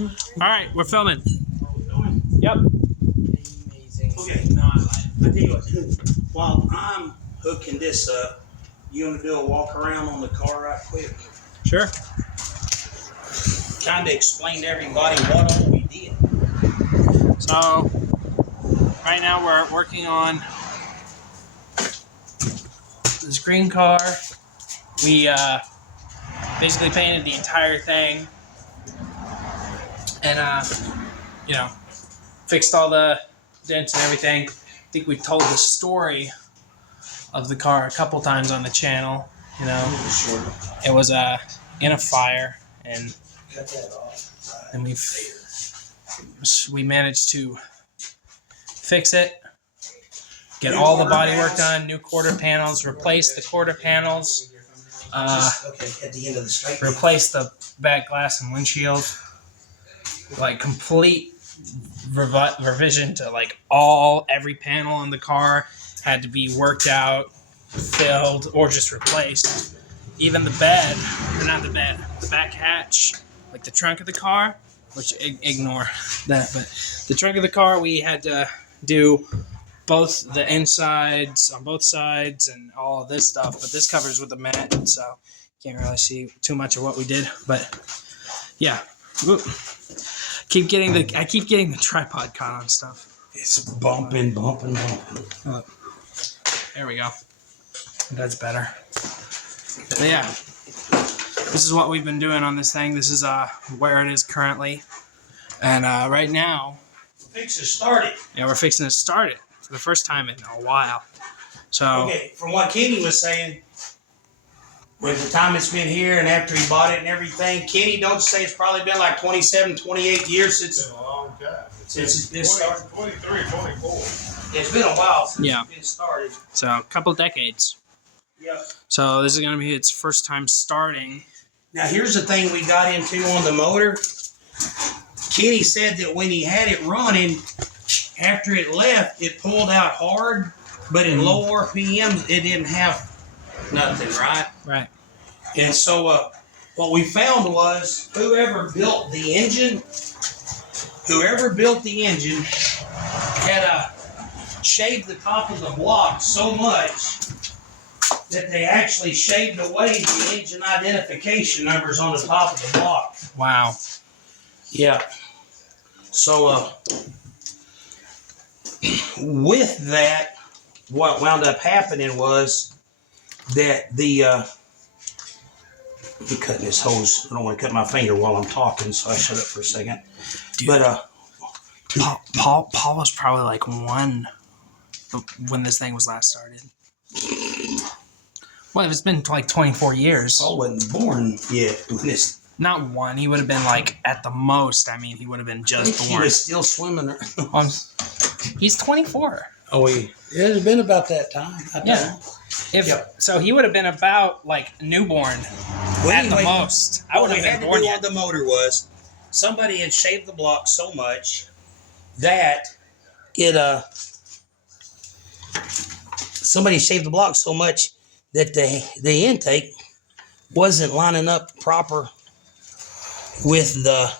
All right, we're filming. Yep. Okay, I tell you what, while I'm hooking this up, you want to do a walk around on the car right quick? Sure. Kind of explain to everybody what all we did. So, right now we're working on this green car. We basically painted the entire thing, and you know, fixed all the dents and everything. I think we told the story of the car a couple times on the channel. You know, it was in a fire, and we managed to fix it, get all the bodywork done, new quarter panels, replace the quarter panels, At the end of the straight. replace the back glass and windshield, like complete revision to like every panel on the car had to be worked out, filled, or just replaced. Even the bed, or not the bed, the back hatch, like the trunk of the car, which ignore that, but the trunk of the car, we had to do both the insides on both sides and all of this stuff, but this covers with the mat, so can't really see too much of what we did, but yeah. Ooh. I keep getting the tripod caught on stuff. It's bumping. There we go. That's better. But yeah, this is what we've been doing on this thing. This is where it is currently, and right now, Fix it, start it. yeah, we're fixing to start it for the first time in a while. So Okay, from what Kenny was saying, with the time it's been here and after he bought it and everything, Kenny, don't you say it's probably been like 27, 28 years since It's been a long time. it's been started? 23, 24. It's been a while since Yeah. it's been started. so a couple decades. Yep. So this is gonna be its first time starting. Now here's the thing we got into on the motor. Kenny said that when he had it running, after it left, it pulled out hard, but in low RPMs, it didn't have nothing, right? Right. And so what we found was whoever built the engine had shaved the top of the block so much that they actually shaved away the engine identification numbers on the top of the block. Wow. Yeah. So with that, what wound up happening was that the I'm cutting this hose. I don't want to cut my finger while I'm talking, so I shut up for a second. Dude, But Paul was probably like one when this thing was last started. Well, it's been like 24 years. Paul wasn't born yet when this. Not one. He would have been like at the most. I mean, he would have been just He born. was still swimming. He's 24. Oh, it has been about that time. Yeah. Yep. So he would have been about like newborn at the most. I would have been born yet. On the motor was somebody had shaved the block so much that it somebody shaved the block so much that the intake wasn't lining up proper with the.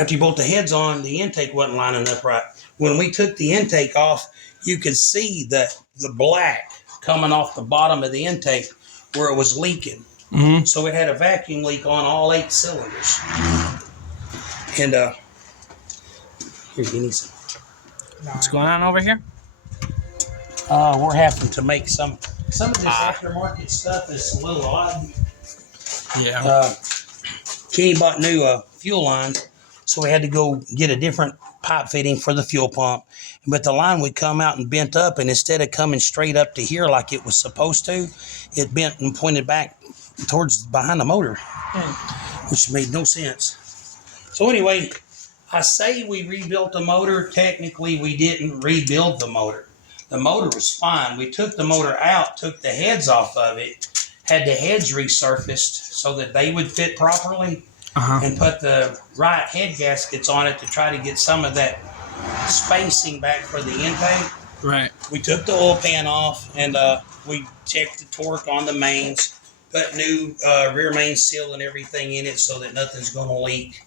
After you bolt the heads on, the intake wasn't lining up right. When we took the intake off, you could see the black coming off the bottom of the intake where it was leaking. Mm-hmm. So it had a vacuum leak on all 8 cylinders. And here, give me some. What's going on over here? We're having to make some of this aftermarket stuff is a little odd. Yeah. Kenny bought new fuel lines, so we had to go get a different pipe fitting for the fuel pump. But the line would come out and bent up, and instead of coming straight up to here like it was supposed to, it bent and pointed back towards behind the motor, which made no sense. So anyway, I say we rebuilt the motor. Technically, we didn't rebuild the motor. The motor was fine. We took the motor out, took the heads off of it, had the heads resurfaced so that they would fit properly, and put the right head gaskets on it to try to get some of that spacing back for the intake. Right. We took the oil pan off, and we checked the torque on the mains, Put new rear main seal and everything in it so that nothing's going to leak.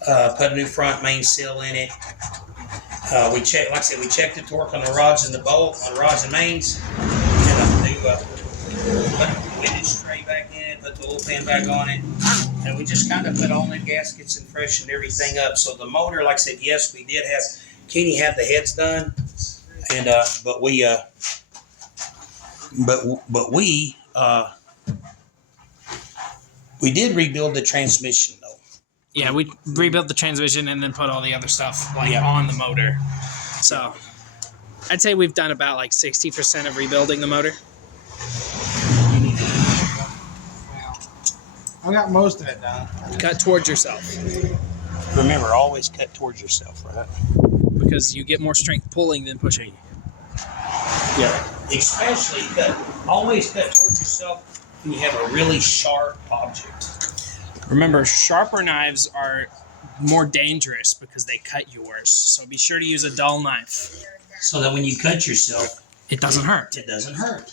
Put a new front main seal in it. We checked, like I said, we checked the torque on the rods and the bolt, on the rods and mains. And put the windage tray back in it, put the oil pan back on it. And we just kind of put all new gaskets and freshened everything up. So the motor, like I said, yes, we did have, Kenny had the heads done. And, we did rebuild the transmission though. Yeah, we rebuilt the transmission and then put all the other stuff on the motor. So I'd say we've done about like 60% of rebuilding the motor. I got most of it done. Cut towards yourself. Remember, always cut towards yourself, right? Because you get more strength pulling than pushing. Yeah. Especially always cut towards yourself when you have a really sharp object. Remember, sharper knives are more dangerous because they cut yours. So be sure to use a dull knife. So that when you cut yourself, it doesn't hurt. It doesn't hurt.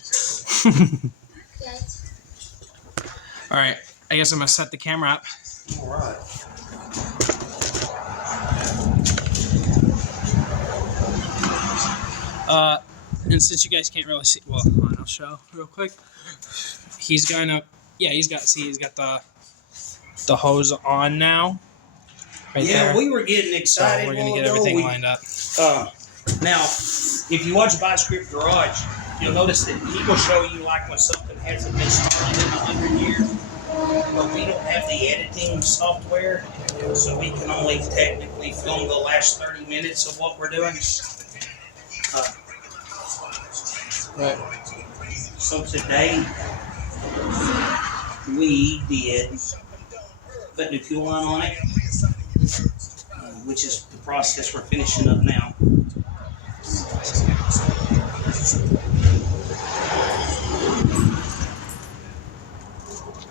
All right. I guess I'm going to set the camera up. All right. And since you guys can't really see, well, hold on, I'll show real quick. He's got the hose on now. Right there. We were getting excited. So we're going to get everything lined up. Now, if you watch Byscript Garage, you'll notice that he will show you like when something hasn't been started in 100 years. But we don't have the editing software, so we can only technically film the last 30 minutes of what we're doing. Right. So today, we did put new fuel line on it, which is the process we're finishing up now.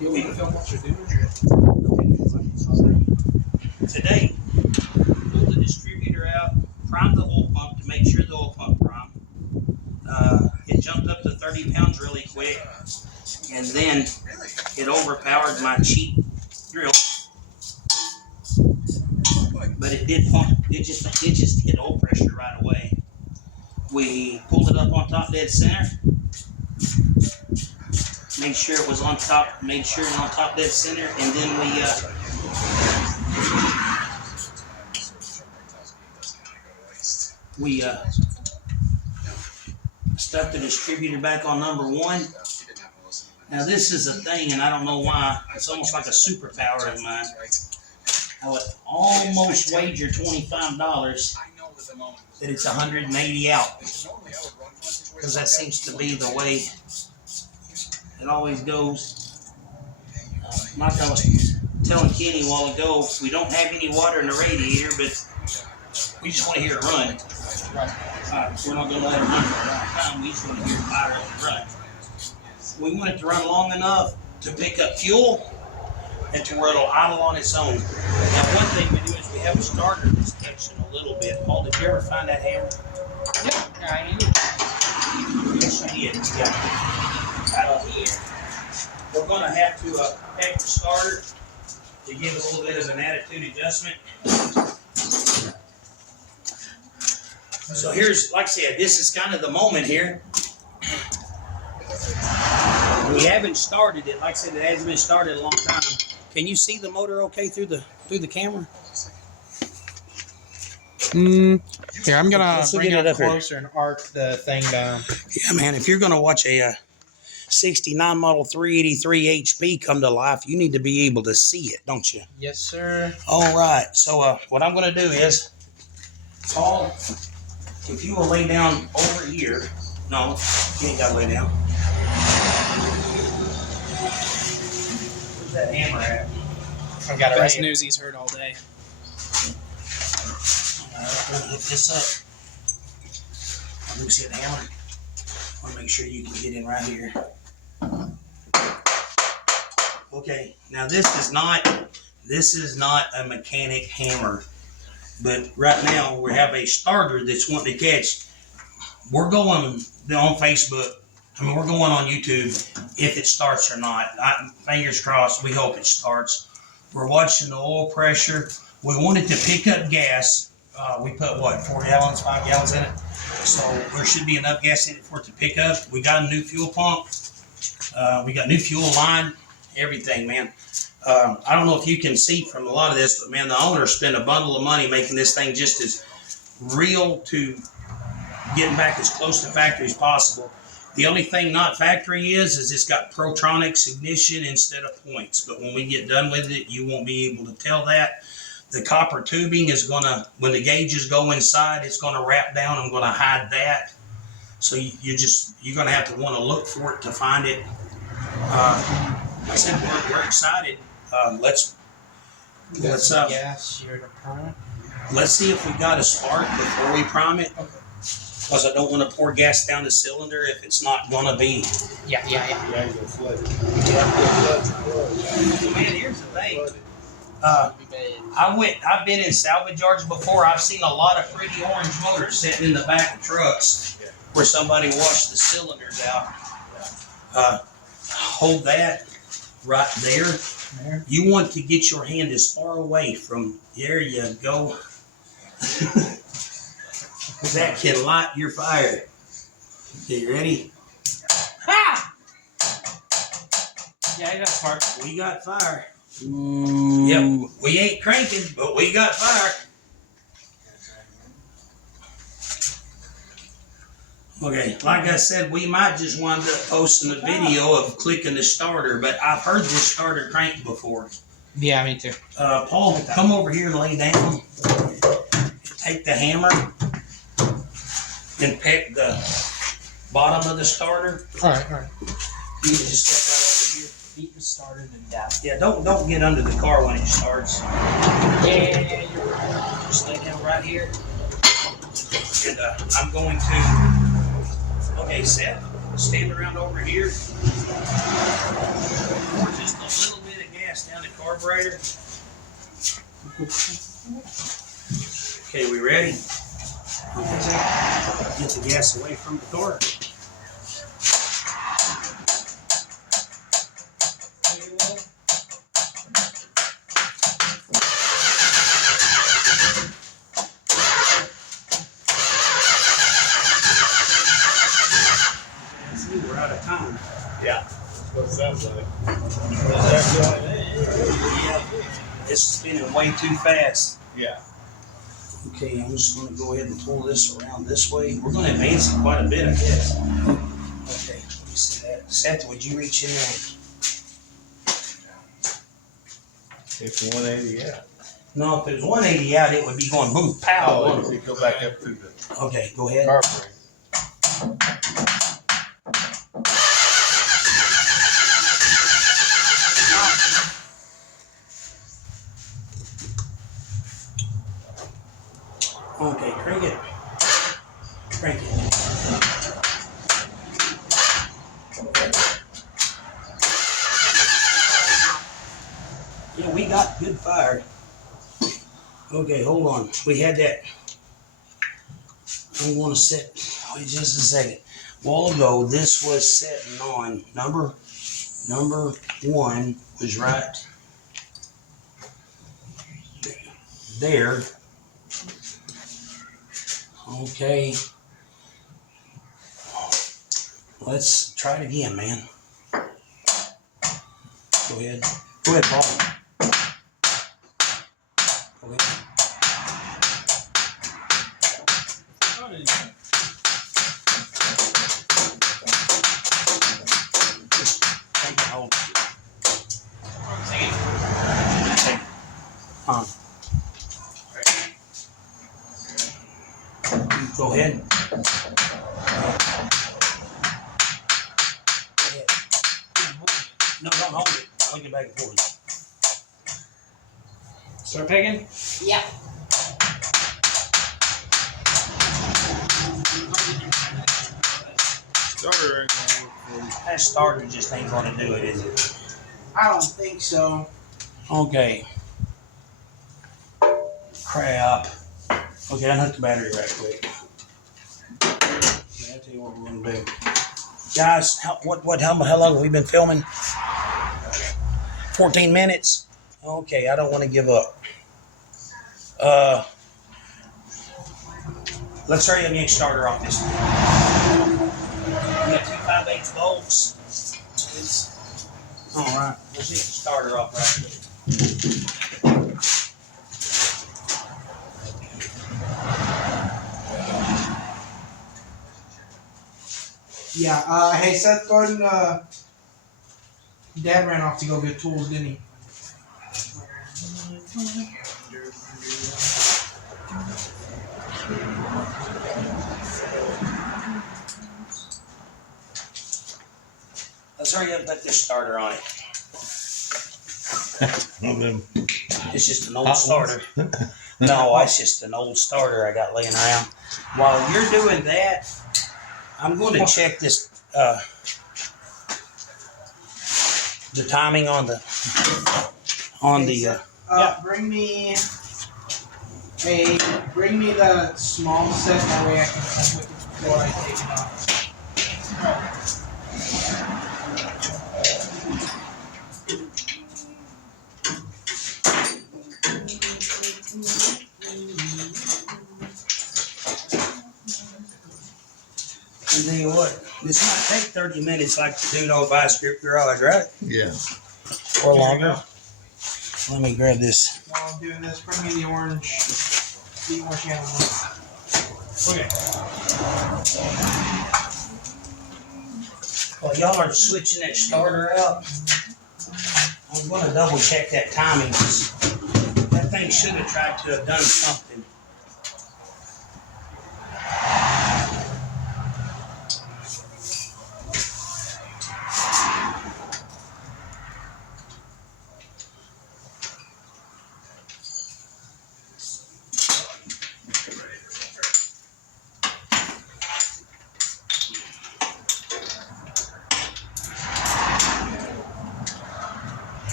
You want me to film what you're doing? Today, pull the distributor out, prime the oil pump to make sure the oil pump primed. It jumped up to 30 pounds really quick, and then it overpowered my cheap drill. But it did pump. It just hit oil pressure right away. We pulled it up on top dead center. Made sure it was on top. Made sure it was on top dead center, and then we stuck the distributor back on number one. Now this is a thing, and I don't know why. It's almost like a superpower of mine. I would almost wager $25 that it's 180 out, because that seems to be the way it always goes. Like I was telling Kenny a while ago, we don't have any water in the radiator, but we just want to hear it run. We're not going to let it run for a long time. We just want to hear it fire up and run. We want it to run long enough to pick up fuel and to where it'll idle on its own. Now, one thing we do is we have a starter that's catching a little bit. Paul, did you ever find that hammer? Yeah, I need it. Yes, I did. Yeah. Out of here. We're going to have to pack the starter to give it a little bit of an attitude adjustment. So here's, like I said, this is kind of the moment here. We haven't started it. Like I said, it hasn't been started a long time. Can you see the motor okay through the camera? Here, I'm gonna Let's bring get it it up here. closer and arc the thing down. Yeah, man. If you're gonna watch a 69 model 383 HP come to life, you need to be able to see it, don't you? Yes, sir. All right. So what I'm gonna do is, Paul, if you will lay down over here. No, you ain't gotta lay down. Where's that hammer at? I got it right Best here. news he's heard all day. Lift this up. Let me see the hammer. I want to make sure you can get in right here. Okay, now this is not a mechanic hammer, but right now we have a starter that's wanting to catch. We're going on Facebook I mean, we're going on YouTube if it starts or not. Fingers crossed. We hope it starts. We're watching the oil pressure. We wanted to pick up gas. We put what, 4 gallons, 5 gallons in it. So there should be enough gas in it for it to pick up. We got a new fuel pump. We got new fuel line, everything, man. I don't know if you can see from a lot of this, but man, the owner spent a bundle of money making this thing just as real to getting back as close to factory as possible. The only thing not factory is it's got Protronics ignition instead of points. But when we get done with it, you won't be able to tell that. The copper tubing is gonna, when the gauges go inside, it's gonna wrap down. I'm gonna hide that. So you're gonna have to want to look for it to find it. Like I said, we're excited. Let's gas here to prime. let's see if we got a spark before we prime it. Because I don't want to pour gas down the cylinder if it's not gonna be. Yeah. Yeah, you go flood it. Man, here's the thing. I've been in salvage yards before. I've seen a lot of pretty orange motors sitting in the back of trucks where somebody washed the cylinders out. Hold that right there. You want to get your hand as far away from, there you go. That can light your fire. Okay, you ready? Ha! Yeah, that's smart. We got fire. Ooh. Yep, we ain't cranking, but we got fire. Okay, like I said, we might just wind up posting a video of clicking the starter, but I've heard this starter crank before. Yeah, me too. Paul, come over here and lay down. Take the hammer and peck the bottom of the starter. All right. You can just step right over here. Beat the starter to death. Yeah, don't get under the car when it starts. Yeah, you're right. Just lay down right here. And I'm going to, okay, Seth, stand around over here. Pour just a little bit of gas down the carburetor. Okay, we ready? Get the gas away from the car. We're out of time. Yeah, that's what it sounds like. Is that Yeah, it's spinning way too fast. Yeah. Okay, I'm just going to go ahead and pull this around this way. We're going to advance it quite a bit, I guess. Okay, let me see that. Seth, would you reach in there? It's 180 out. No, if it was 180 out, it would be going boom, pow. Oh, you go back up through the Okay, go ahead. carburetor. Okay, crank it. Crank it. Yeah, we got good fire. Okay, hold on. We had that. I'm going to set, wait just a second. A while ago, this was setting on number one was right there. Okay. Let's try it again, man. Go ahead. Go ahead, Paul. Go ahead. Just take it, hold it. Okay. Go ahead. No, don't hold it. I'll get back and forth. Start picking? Yeah. Starter ain't gonna work for you. That starter just ain't gonna do it, is it? I don't think so. Okay. Crap. Okay, unhook the battery right quick. Okay, I'll tell you what we're gonna do. Guys, how long have we been filming? 14 minutes? Okay, I don't want to give up. Let's hurry up and get starter off this one. We got 2 5/8 bolts. All right, let's get the starter off right here. Yeah, hey Seth, go ahead and Dad ran off to go get tools, didn't he? Let's hurry up and put this starter on it. It's just an old starter. No, it's just an old starter I got laying around. While you're doing that, I'm going to check this, the timing on the, Bring me the small set, that way I can check with it before I take it off. and tell you what, this might take 30 minutes like the dude on Vice Grip Garage, right? Yeah. Or longer. Let me grab this. While I'm doing this, bring me the orange channel. Okay. While y'all are switching that starter out, I'm going to double check that timing. 'Cause that thing should have tried to have done something.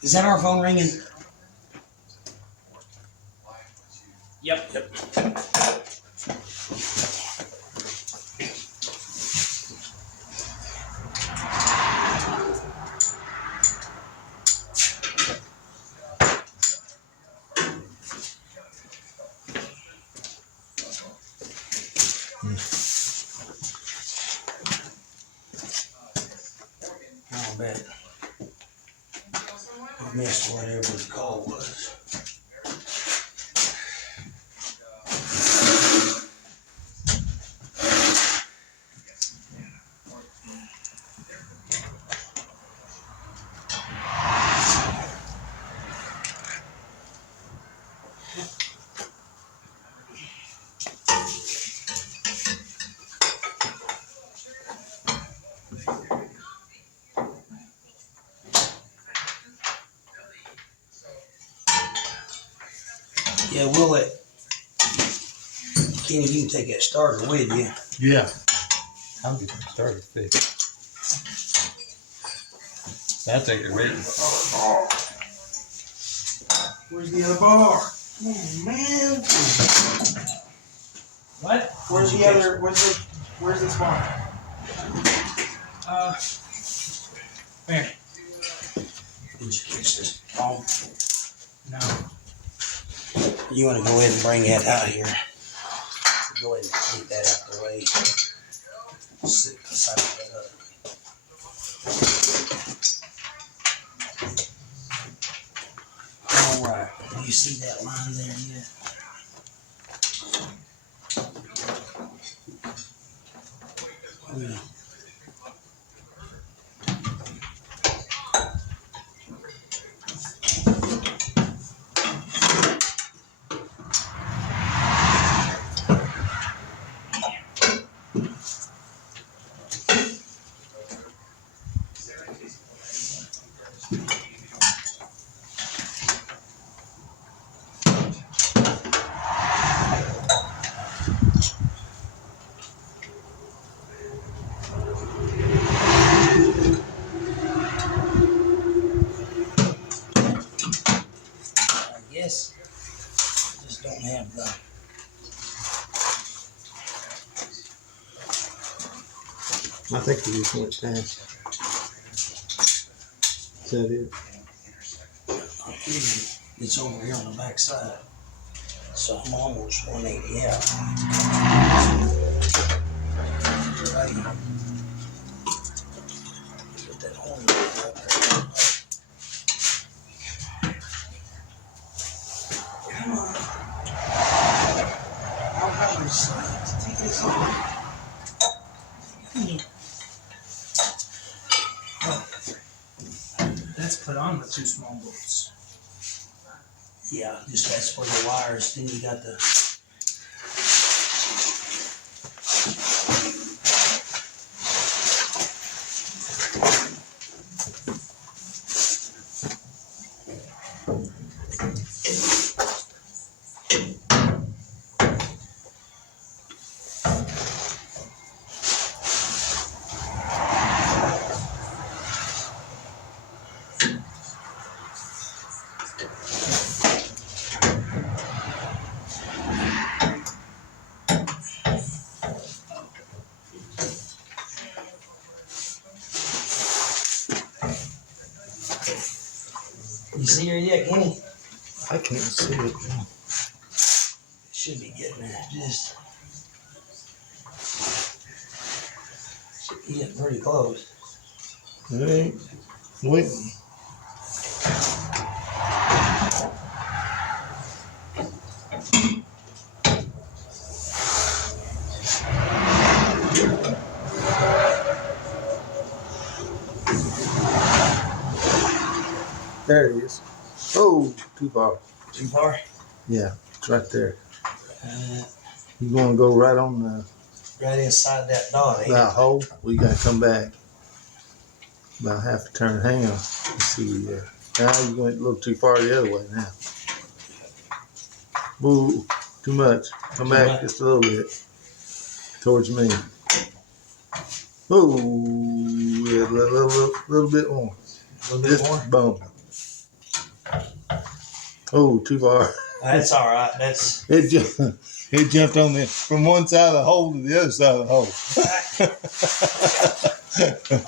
Is that our phone ringing? Yep. I'll bet. I missed whatever the call was. Yeah, we'll let Kenny, you can take that starter with you. Yeah. I'll get that started fixed. I'll take it ready. Where's the other bar? Oh man. What? Where's this bar? Where? Did you fix this phone? No. You want to go ahead and bring that out here? Go ahead and get that out the way. Sit beside that up. All right. Do you see that line there yet? Yeah. I think we just went past. Is that it? It's over here on the back side. So I'm almost 180 out. Right. Get that horn up there. Come on. I'll have your slides. Take this off. That's put on with 2 small bolts. Yeah, just that's for the wires. Then you got the. You see her yet, Kenny? I can't see it. Should be getting there. Just. Should be getting pretty close. It ain't. Wait. There it is. Oh, too far. Too far? Yeah, it's right there. You gonna go right on Right inside that dot, ain't that it? hole? We gotta come back about half a turn. Hang on. Let's see. Now you went a little too far the other way now. Boo, too much. Come Too back much. just a little bit towards me. Ooh, yeah, a little bit more. A little bit Just more? bump. Oh, too far. That's all right. That's. It jumped on me from one side of the hole to the other side of the hole.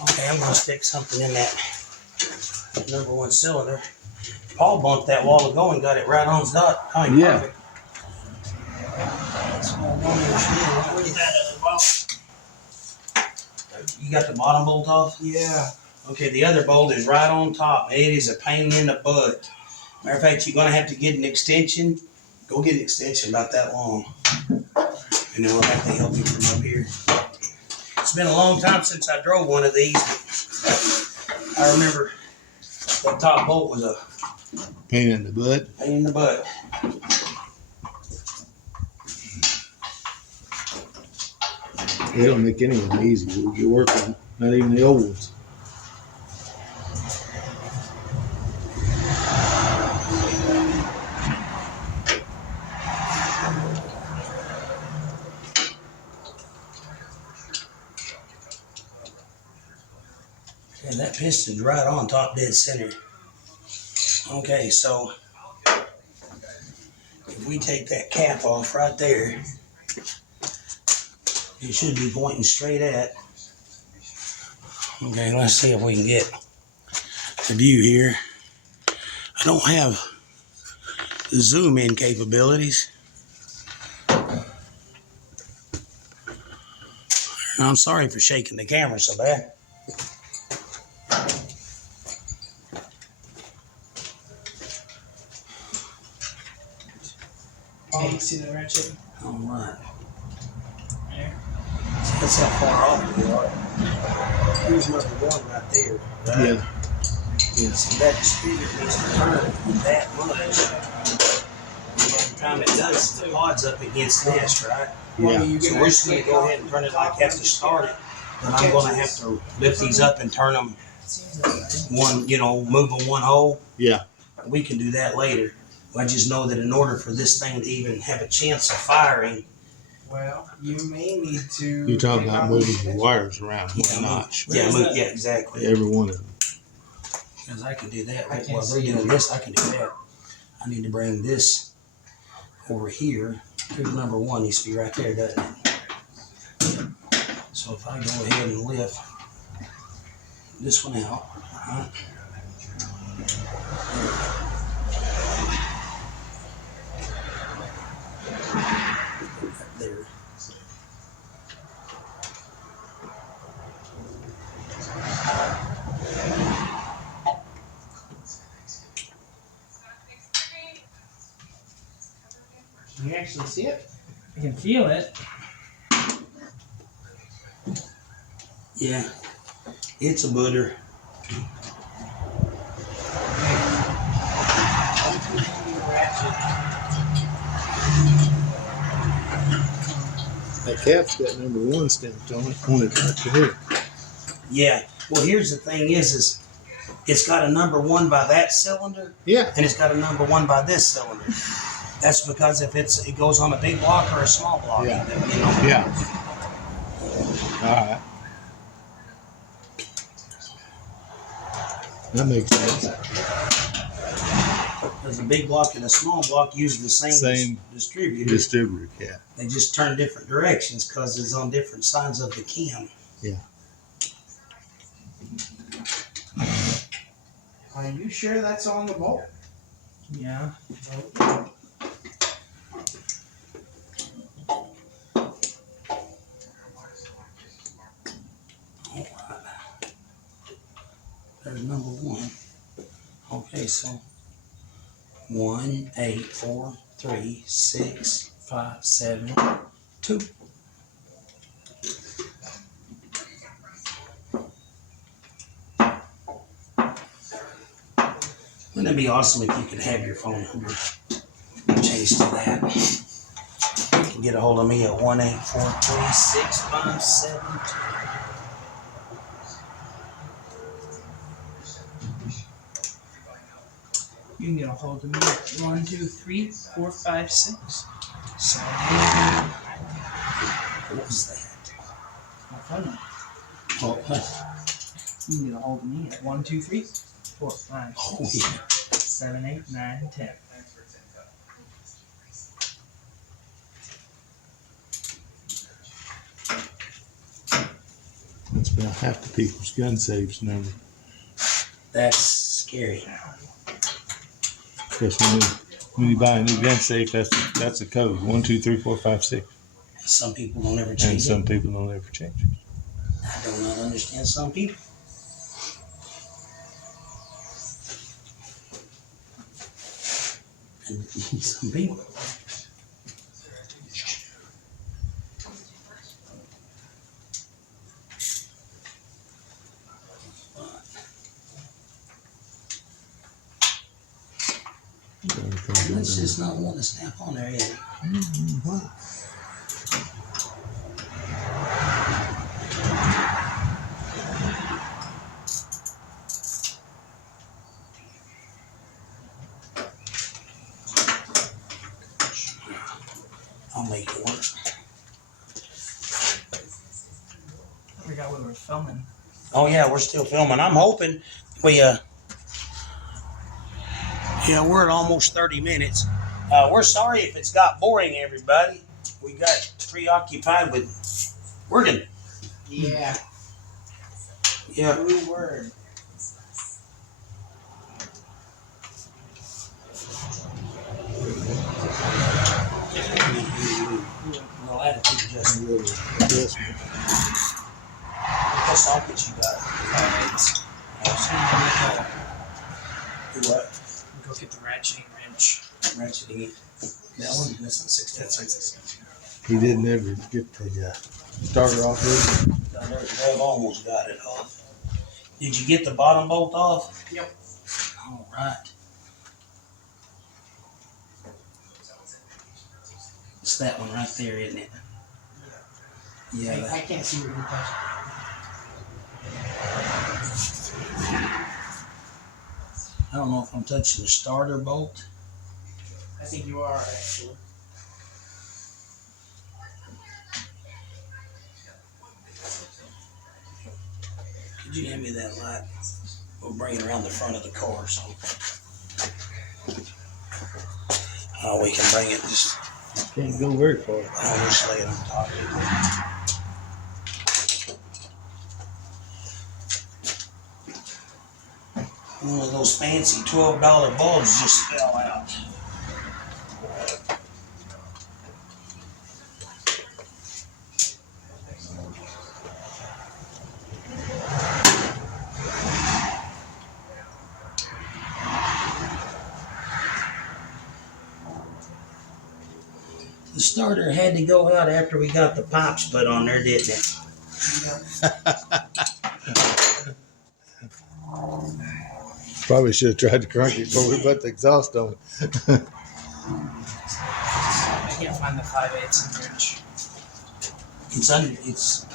Okay, I'm gonna stick something in that number 1 cylinder. Paul bumped that while ago and got it right on his dot. I mean, Yeah. perfect. That's what I don't understand. Where's that other bolt? You got the bottom bolt off? Yeah. Okay, the other bolt is right on top. It is a pain in the butt. Matter of fact, you're gonna have to get an extension. Go get an extension about that long. And then we'll have to help you from up here. It's been a long time since I drove one of these. But I remember that top bolt was a Pain in the butt. pain in the butt. They don't make any of them easy. You're working, not even the old ones. And that piston's right on top dead center. Okay, so if we take that cap off right there, it should be pointing straight at. Okay, let's see if we can get the view here. I don't have the zoom in capabilities. I'm sorry for shaking the camera so bad. Oh, you see the ratchet? All right. There. That's how far off we are. Here's number 1 right there. Right? Yeah. Yeah. See, that speeder needs to turn that much. And every time it does, the pod's up against this, right? Yeah. So we're just going to go ahead and turn it like have to start it. But I'm going to have to lift these up and turn them one, move them one hole. Yeah. We can do that later. I just know that in order for this thing to even have a chance of firing. Well, you may need to. You're talking take about out moving these the wires around one notch. Yeah, exactly. Every one of them. Because I can do that. I can't While they're see doing this, I can do that. I need to bring this over here. Here's number 1 needs to be right there, doesn't it? So if I go ahead and lift this one out, right? There. Can you actually see it? I can feel it. Yeah, it's a butter. That calf's got number 1 stamped on it right here. Yeah. Well, here's the thing is it's got a number 1 by that cylinder, Yeah. and it's got a number 1 by this cylinder. That's because if it goes on a big block or a small block. Yeah. You know? Yeah. All right. That makes sense. Because a big block and a small block use the same distributor. Distributor, yeah. They just turn different directions because it's on different sides of the cam. Yeah. Are you sure that's on the bolt? Yeah. All right. There's number 1. Okay, so 1, 8, 4, 3, 6, 5, 7, 2. Wouldn't it be awesome if you could have your phone number changed to that? You can get a hold of me at 1-843-657-2. You can get a hold of me at 1, 2, 3, 4, 5, 6. 7, 8, 9, 10. What was that? My phone number. Oh, what? You can get a hold of me at 1, 2, 3, 4, 5, Oh, yeah. 7, 8, 9, 10. That's about half the people's gun saves number. That's scary. Because when you buy a new gun safe, that's a code. 1, 2, 3, 4, 5, 6. Some people don't ever And change some it. people don't ever change it. I do not understand some people. And some people. Let's just not want to snap on there yet. I'll make it work. I forgot we were filming. Oh yeah, we're still filming. I'm hoping we yeah, we're at almost 30 minutes. We're sorry if it's got boring, everybody. We got preoccupied with working. Yeah. Yeah. True word. No attitude adjustment. Adjustment. What sockets you got? Do what? Go get the ratcheting wrench. Ratcheting it. That one? That's not 6. That's like this. He didn't ever get the starter off with it. I've almost got it off. Did you get the bottom bolt off? Yep. All right. It's that one right there, isn't it? Yeah. I can't see what you're touching. I don't know if I'm touching the starter bolt. I think you are actually. Could you hand me that light? We'll bring it around the front of the car, so we can bring it. Just Can't go very far. I'll just lay it on top. One of those fancy $12 bulbs just fell out. The starter had to go out after we got the pipes put on there, didn't it? Probably should have tried to crank it before we put the exhaust on. I can't find the 5/8 wrench. It's under. It's.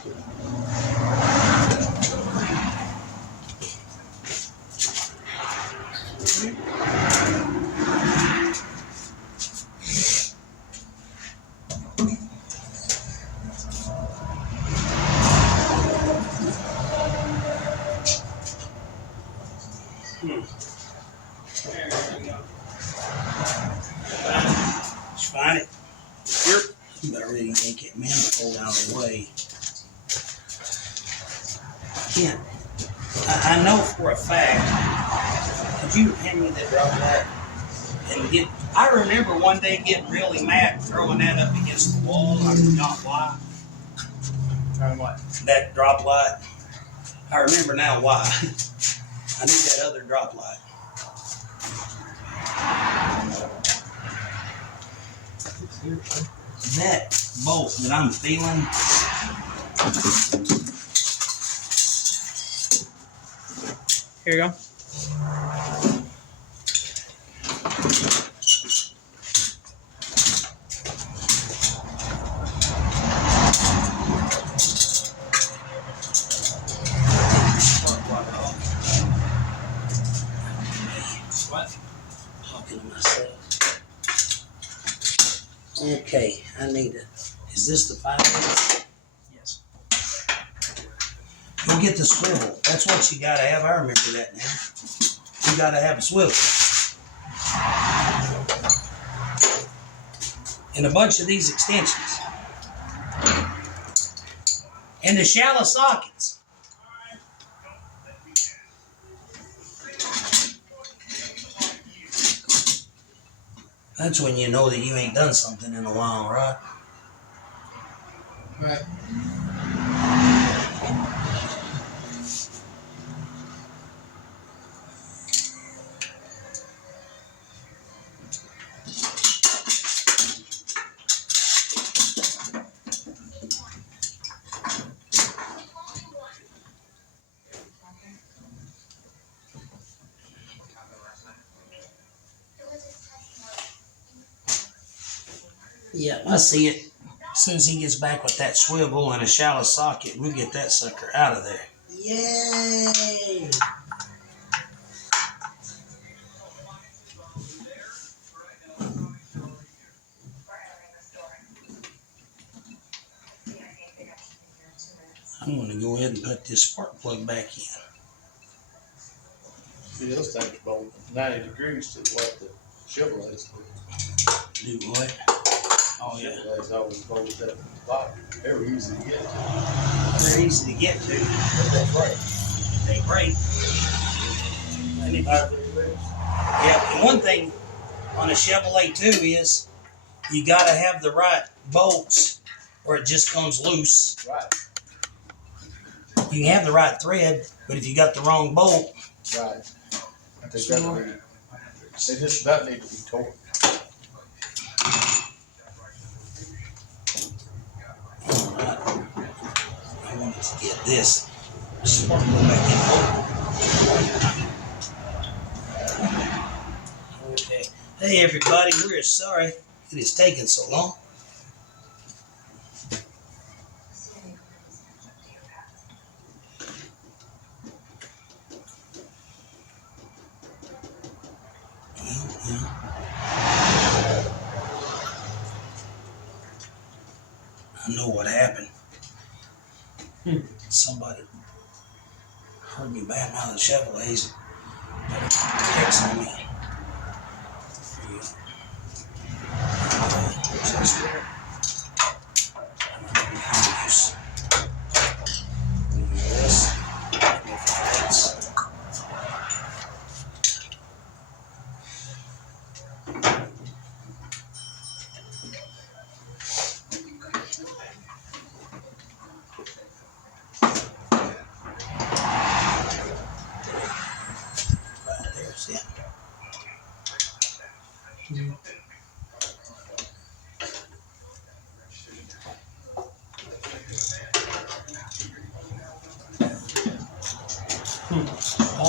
There we go. Did you find it? Yep. You better really make it manifold out of the way. Kent, I know for a fact. Could you hand me that drop light and get? I remember one day getting really mad and throwing that up against the wall. I did not why. Trying what? That drop light. I remember now why. I need that other drop light. That bolt that I'm feeling. Here you go. What? Talking to myself. Okay, I need it. Is this the 5/8? Yes. Go get the swivel. That's what you gotta have. I remember that now. You gotta have a swivel. And a bunch of these extensions. And the shallow sockets. That's when you know that you ain't done something in a while, right? Right. Yeah, I see it. As soon as he gets back with that swivel and a shallow socket, we'll get that sucker out of there. Yay! I'm going to go ahead and put this spark plug back in. See, those things about 90 degrees to what the Chevrolets do. Do what? Oh, yeah. Chevrolets always fold that bottom. They're easy to get to. They're easy to get to. But they break. They break. And if you, yeah, and one thing on a Chevrolet too is you got to have the right bolts or it just comes loose. Right, You can have the right thread, but if you got the wrong bolt, right. They just about need to be torqued. alright, I wanted to get this spark plug back in. Okay. Hey everybody, we're sorry it has taken so long. I know what happened. Somebody heard me bad mouth the Chevrolets and texted me.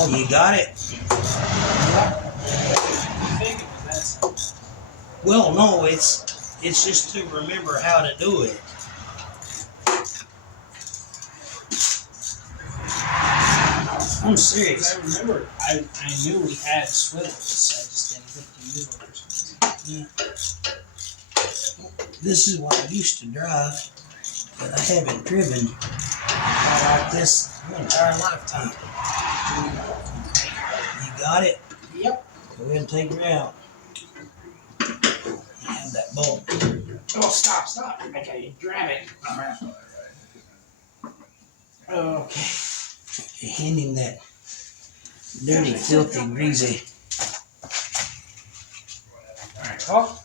You got it? Well, no, it's just to remember how to do it. I'm serious. I remember, I knew we had swivels. I just didn't think you knew what or something. Yeah. This is what I used to drive, but I haven't driven like this my entire lifetime. You got it? Yep. Go ahead and take her out. I have that bolt. Oh, stop. Okay, grab it. Okay. Hand him that dirty, filthy, greasy. Alright, Paul.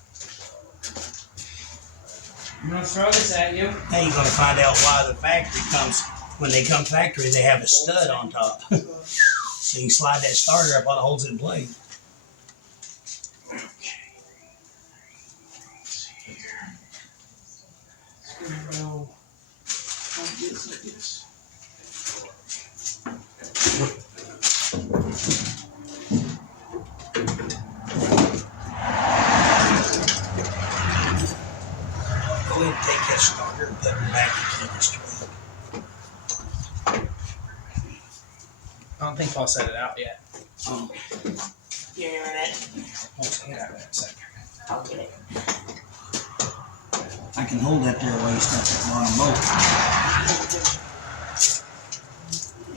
I'm gonna throw this at you. Now you're gonna find out why the factory comes. When they come factory, they have a stud on top, so you can slide that starter up while it holds it in place. Go ahead and take that starter and put it back and keep it straight. I don't think Paul set it out yet. You're in it. We'll take it out in a second. I'll get it. I can hold that there while you start that bottom bolt.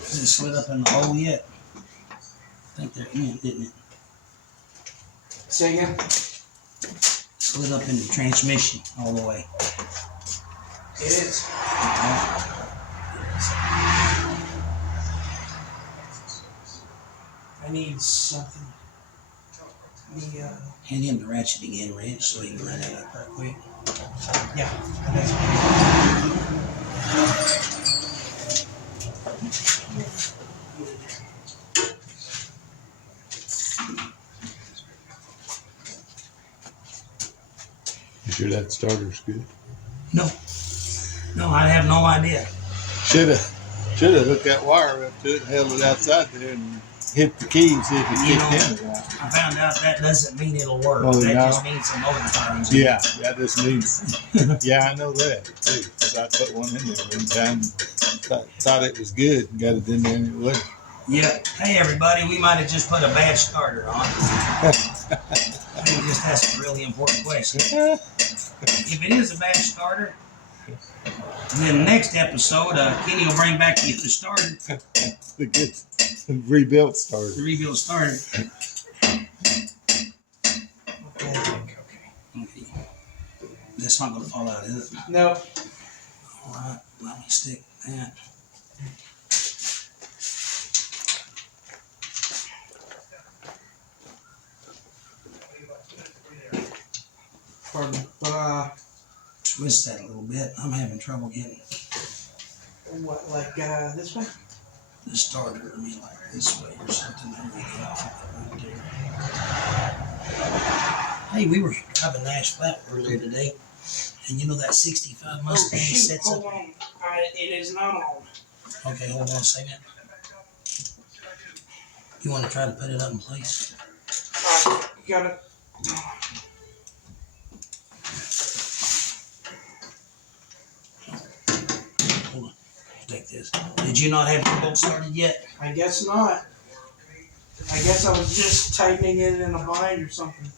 Has it slid up in the hole yet? I think they're in, didn't it? Say again? Slid up in the transmission all the way. It is. I need something. Hand him the ratchet again, Rich, so he can run it up right quick. Yeah. You sure that starter's good? No, I have no idea. Should have hooked that wire up to it, held it outside there, and hit the key and see if it kicked in or not. I found out that doesn't mean it'll work. Oh, that no. just means the motor turns. Yeah, that just means. Yeah, I know that too. 'Cause I put one in there one time. Thought it was good, and got it in there, and it wasn't. Yeah. Hey, everybody, we might have just put a bad starter on. I think we just asked a really important question. If it is a bad starter, then next episode, Kenny will bring back the starter, The good rebuilt starter. the rebuild starter. Okay. That's not going to fall out, is it? No. All right, let me stick that. Twist that a little bit. I'm having trouble getting What, like this way? the starter to me like this way or something. There we go. Right there. Hey, we were driving Nash Flat earlier today, and you know that 65 Mustang sets up. Hold on. It is not on. Okay, hold on a second. You want to try to put it up in place? You got it. Hold on. Take this. Did you not have your bolt started yet? I guess not. I guess I was just tightening it in a bind or something.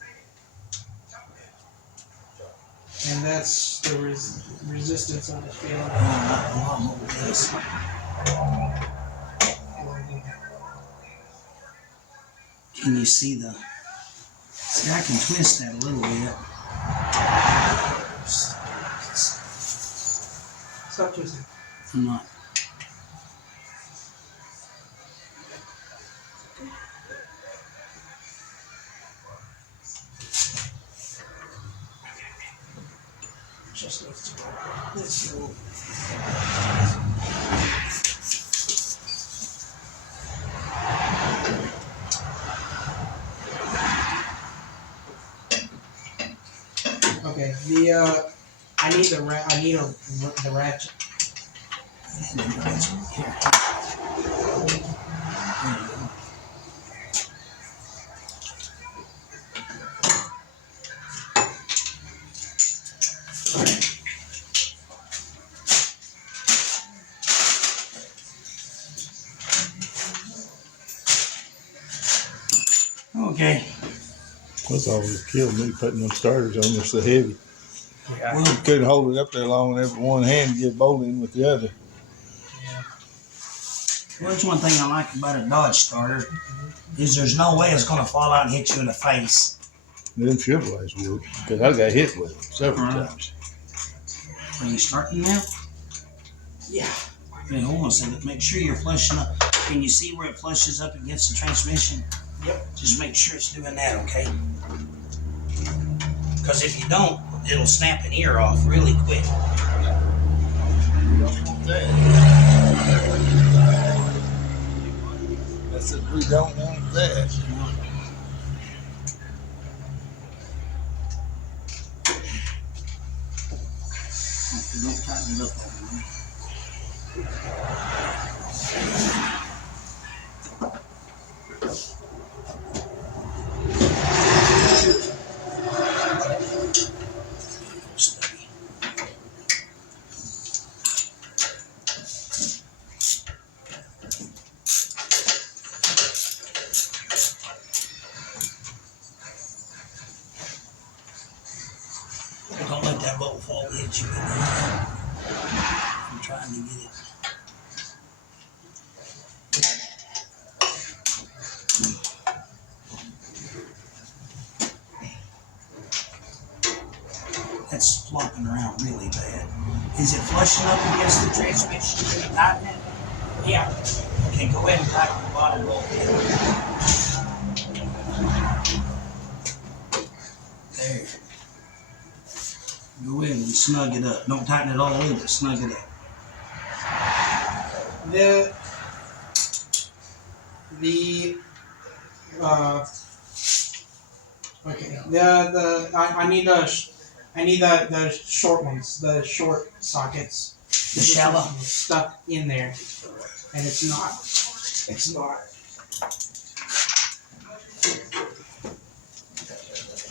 And that's the resistance I'm feeling. Yes. Can you see the... See, I can twist that a little bit. Stop twisting. I'm not... Just let's go. Okay, I need the ratchet. Here. There you go. Okay. That's always killed me, putting them starters on. They're so heavy. Yeah. Well, Couldn't hold it up there long with every one hand to get bowling with the other. well, there's one thing I like about a Dodge starter is there's no way it's going to fall out and hit you in the face. Them Chevrolets would, because I got hit with them several times. Are you starting now? Yeah. Okay, hold on a second. Make sure you're flushing up. Can you see where it flushes up against the transmission? Yep. Just make sure it's doing that, okay? Because if you don't, it'll snap an ear off really quick. We don't want that. I said, we don't want that. Don't tighten it up over there. Steady. Don't let that bolt fall and hit you. I'm trying to get it. That's flopping around really bad. Is it flushing up against the transmission? Can you tighten it? Yeah. Okay, go ahead and tighten the bottom bolt. There. Go ahead and snug it up. Don't tighten it all over. Snug it up. The okay. I need the short ones, the short sockets. The shallow. Stuck in there, and it's not. It's not.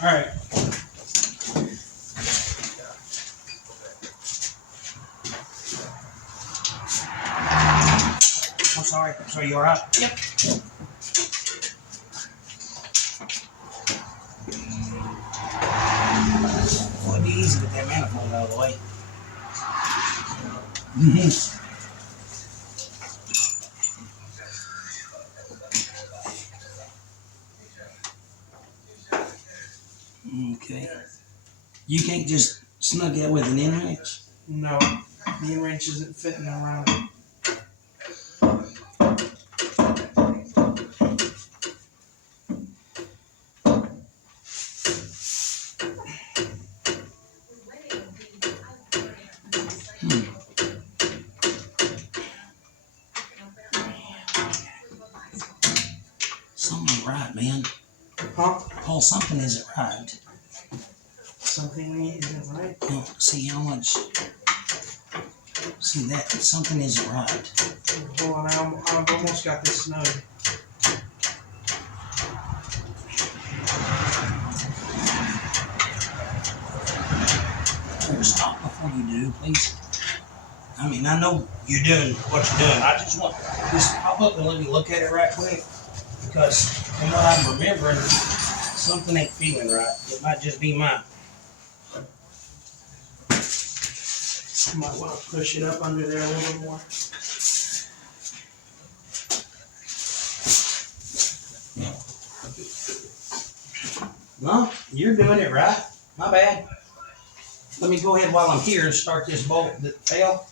All right. I'm sorry. Sorry, you all right? Yep. Well, it'd be easy to get that manifold out of the way. Okay. You can't just snug that with an end wrench. No, the wrench isn't fitting around it. Something ain't right, man. Huh? Paul, something isn't right. Something isn't right. No, see how much. See that? Something isn't right. Hold on, I've almost got this snug. Stop before you do, please. I mean, I know you're doing what you're doing. I just want just pop up and let me look at it right quick, because from what I'm remembering, something ain't feeling right. It might just be mine. You might want to push it up under there a little bit more. No, you're doing it right. My bad. Let me go ahead while I'm here and start this bolt that fell.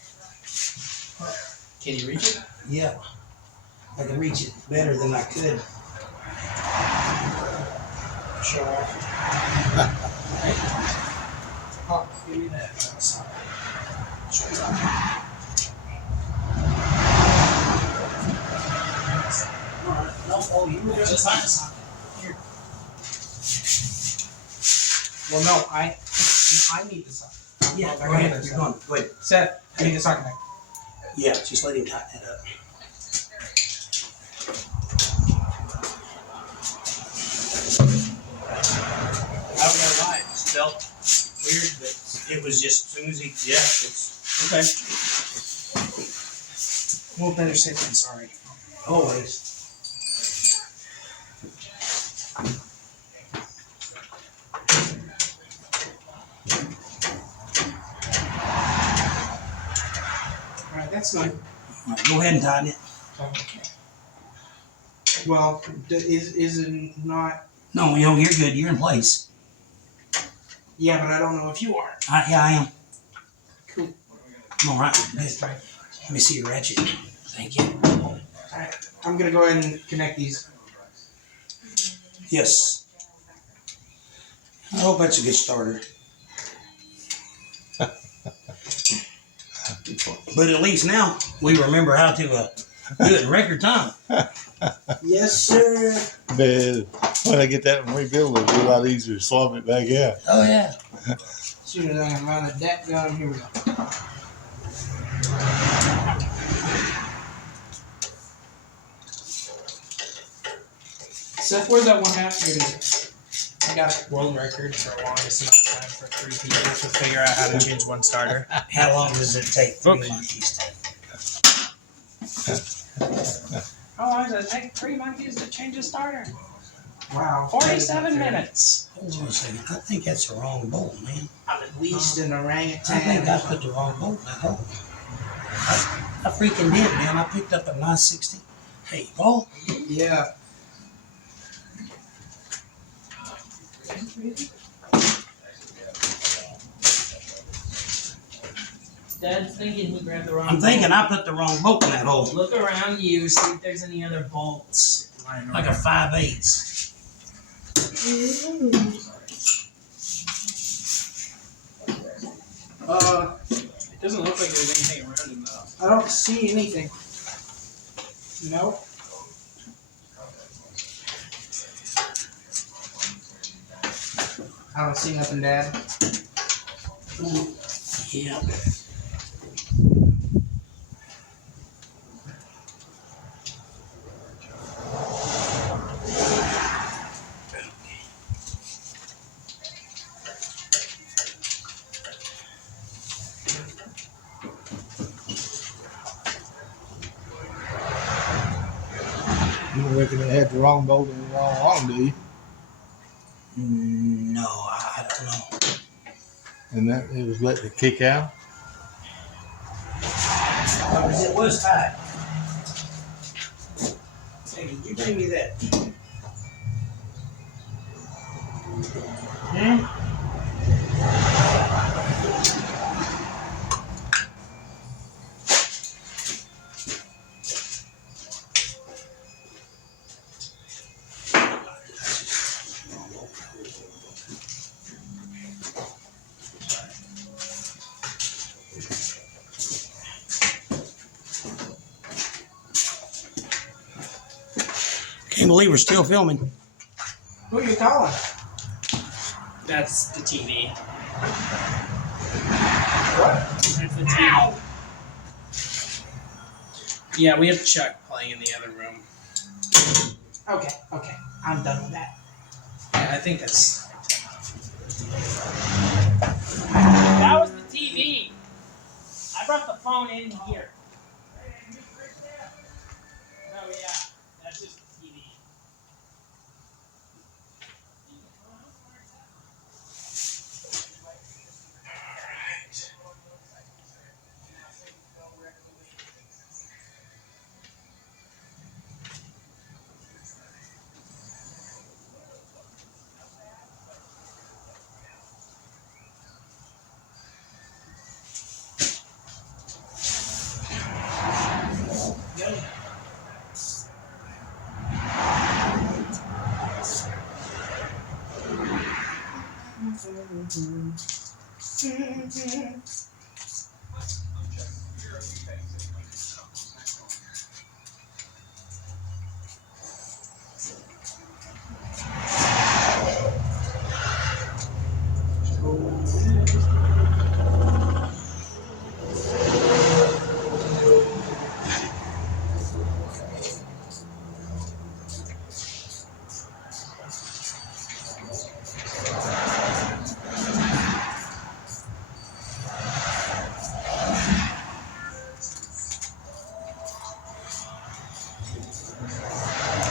Can you reach it? Yeah, I can reach it better than I could. Show off. Oh, give me that. Alright, no, oh, you were doing fine. Here. Well, no, I need the socket. Yeah, I'll go go ahead. ahead. You're going. Go ahead. Seth, I need the socket back. Yeah, just let him tighten it up. I don't know why it felt weird, but it was just as soon as he, yeah, it's okay. Well, better safe than sorry. Always. that's fine. All right, go ahead and tighten it. Okay. Well, is it not? No, you're good. You're in place. Yeah, but I don't know if you are. Yeah, I am. Cool. All right. That's Good. fine. Let me see your ratchet. Thank you. All right. I'm gonna go ahead and connect these. Yes. I hope that's a good starter. But at least now we remember how to do it in record time. Yes, sir. Man, when I get that and rebuild it, it'll be a lot easier to swap it back out. Oh yeah. As soon as I can run the deck gun, here we go. Seth, where's that 1/2? Here it is. I got a world record for the longest amount of time for 3 people to figure out how to change one starter. How long does it take? 3 monkeys. How long does it take 3 monkeys to change a starter? Wow. 47 minutes. Hold on a second. I think that's the wrong bolt, man. I'm at least an I orangutan. think I put the wrong bolt in that hole. I freaking did, man. I picked up a 960. Hey, Paul. Yeah. Dad's thinking he grabbed the wrong I'm thinking I put the wrong bolt in that hole. Look around you, see if there's any other bolts. Like a 5/8. It doesn't look like there's anything around him though. I don't see anything. Nope. I don't see nothing, Dad. Yeah. You don't reckon it had the wrong bolt in the wrong arm, do you? No, I don't know. And that it was letting it kick out? Because it was tight. Hey, did you bring me that? Can't believe we're still filming. Who are you calling? That's the TV. What? That's the TV. Yeah, we have Chuck playing in the other room. Okay. I'm done with that. Yeah, I think that's. That was the TV. I brought the phone in here. Oh yeah, that's just the TV.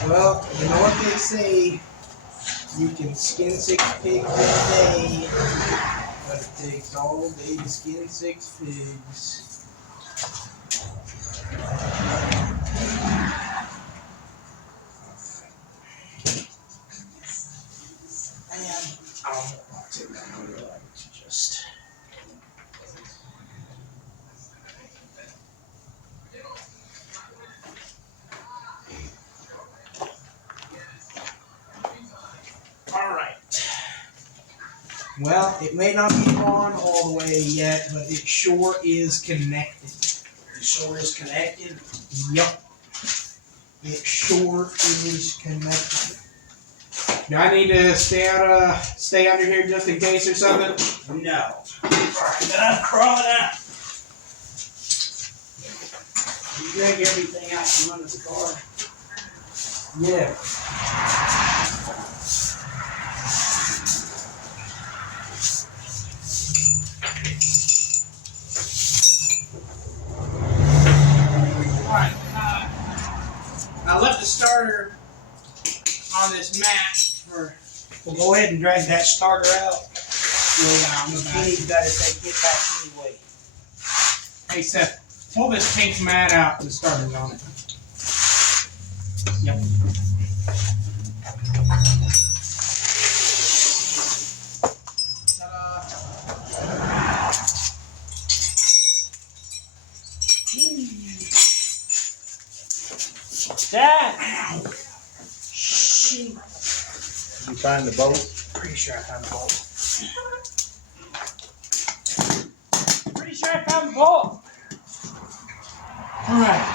Well, you know what they say. You can skin 6 pigs in a day, but it takes all day to skin 6 pigs. Well, it may not be on all the way yet, but it sure is connected. It sure is connected. Yup. It sure is connected. Do I need to stay under here just in case or something? No. Alright, I'm crawling out. You drag everything out from under the car. Yeah. Alright, I left the starter on this mat for. Well, go ahead and drag that starter out. On the back. You got to take it back anyway. Hey Seth, pull this pink mat out. The starter's on it. Yep. Dad! Shoot. You find the bolt? Pretty sure I found the bolt. Pretty sure I found the bolt. All right.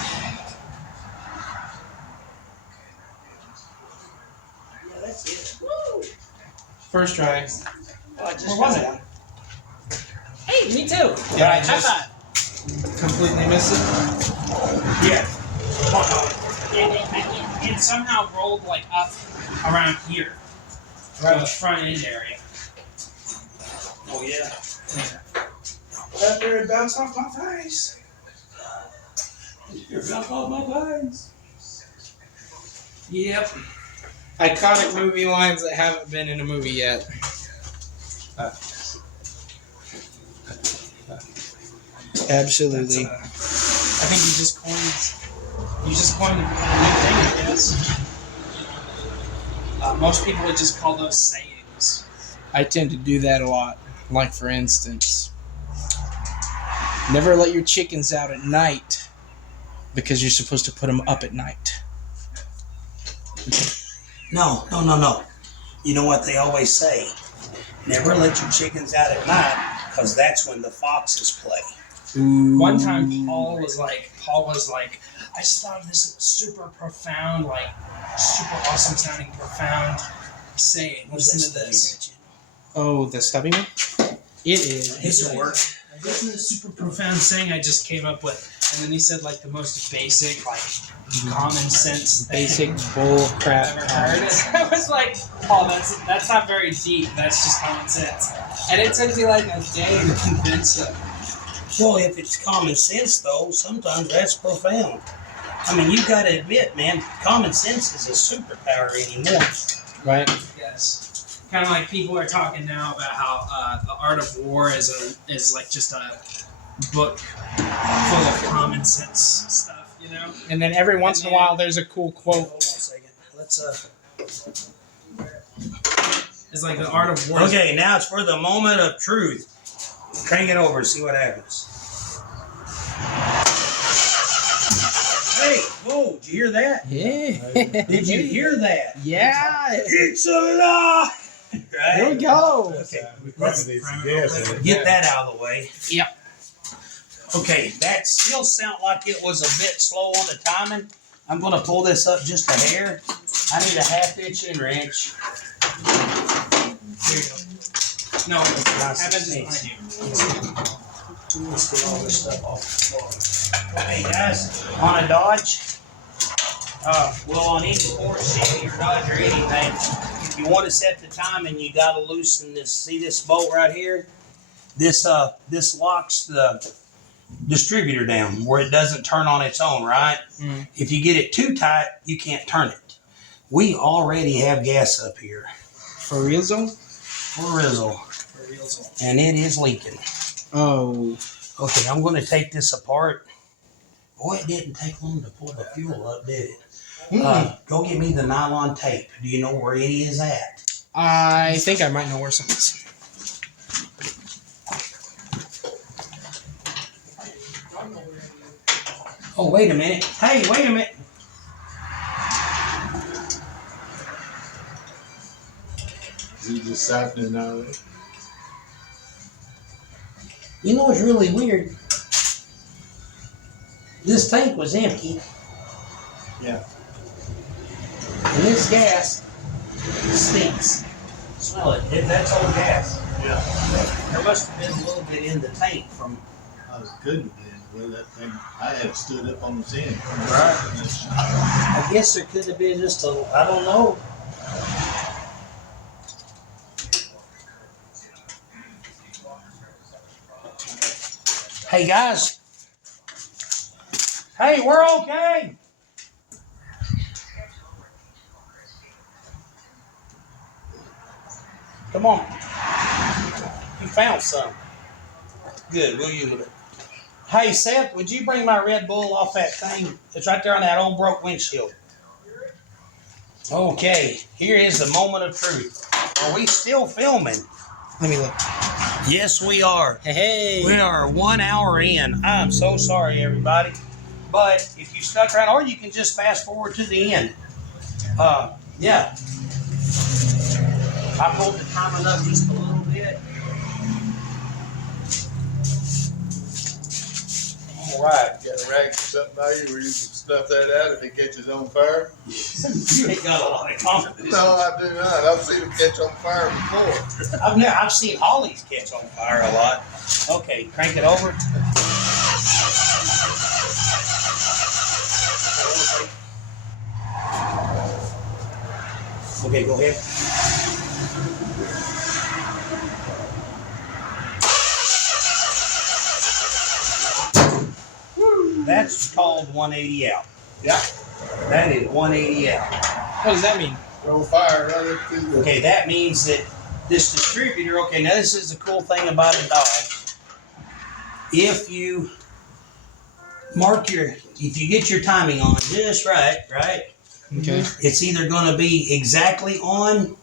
Yeah, that's it. Woo. First try. Well, I just Where was got it? one. Hey, me too. Did I High just five. completely miss it? Yeah. It somehow rolled like up around here, around the front end area. Oh, yeah. After it bounced off my face. You're up on my vines. Yep. Iconic movie lines that haven't been in a movie yet. Absolutely. I think you just coined a new thing, I guess. Most people would just call those sayings. I tend to do that a lot. Like, for instance, never let your chickens out at night because you're supposed to put them up at night. No. You know what they always say? Never let your chickens out at night, because that's when the foxes play. Ooh. One time, Paul was like, I just thought of this super profound, like, super awesome sounding profound saying. Listen to this. Oh, the stubby one? It is. This will work. Listen to the super profound saying I just came up with. And then he said, like, the most basic, like, common sense thing Basic bull crap. I've ever heard. I was like, oh, that's not very deep. That's just common sense. And it took me like a day to convince him. Well, if it's common sense, though, sometimes that's profound. I mean, you got to admit, man, common sense is a superpower anymore. Right? Yes. Kind of like people are talking now about how the art of war is like just a book full of common sense stuff, you know? And then every once in a while, there's a cool quote. Hold on a second. Let's It's like the art of war. Okay, now it's for the moment of truth. Crank it over, see what happens. Hey, whoa, did you hear that? Yeah. Did you hear that? Yeah. It's a lie! Right? Here we go. Okay, We probably need some gas in it. get that out of the way. Yep. Okay, that still sounded like it was a bit slow on the timing. I'm going to pull this up just a hair. I need a 1/2 inch wrench. Here you go. No, have it just behind you. Let's get all this stuff off the floor. Okay, guys, on a Dodge, well, on any Porsche, Chevy, or Dodge, or anything, if you want to set the timing, you got to loosen this. See this bolt right here? This locks the distributor down where it doesn't turn on its own, right? Mm. If you get it too tight, you can't turn it. We already have gas up here. For real, though? For Rizzle. For real. And it is leaking. Oh. Okay, I'm going to take this apart. Boy, it didn't take long to pull the fuel up, did it? Go get me the nylon tape. Do you know where it is at? I think I might know where some is. Oh, wait a minute. Hey, wait a minute. Is he just siphoning out of it? You know what's really weird? This tank was empty. Yeah. And this gas stinks. Smell it. That's old gas. Yeah. There must have been a little bit in the tank from. I was good with that. Well, that thing, I had stood up on the end. Right. I guess there could have been just a. I don't know. Hey guys. Hey, we're okay. Come on. You found some. Good, we'll use it. Hey Seth, would you bring my Red Bull off that thing? It's right there on that old broke windshield. Okay, here is the moment of truth. Are we still filming? Let me look. Yes, we are. Hey. We are 1 hour in. I'm so sorry, everybody. But if you stuck around, or you can just fast forward to the end. Yeah. I pulled the timer up just a little bit. All right. You got a rag or something by you where you can snuff that out if it catches on fire? You ain't got a lot of confidence. No, I do not. I've seen it catch on fire before. I've seen Hollies catch on fire a lot. Okay, crank it over. Okay, go ahead. That's called 180 out. Yeah. That is 180 out. What does that mean? Throw fire right up to the... Okay, that means that this distributor, okay, now this is the cool thing about a Dodge. If you get your timing on just right, Okay. it's either going to be exactly on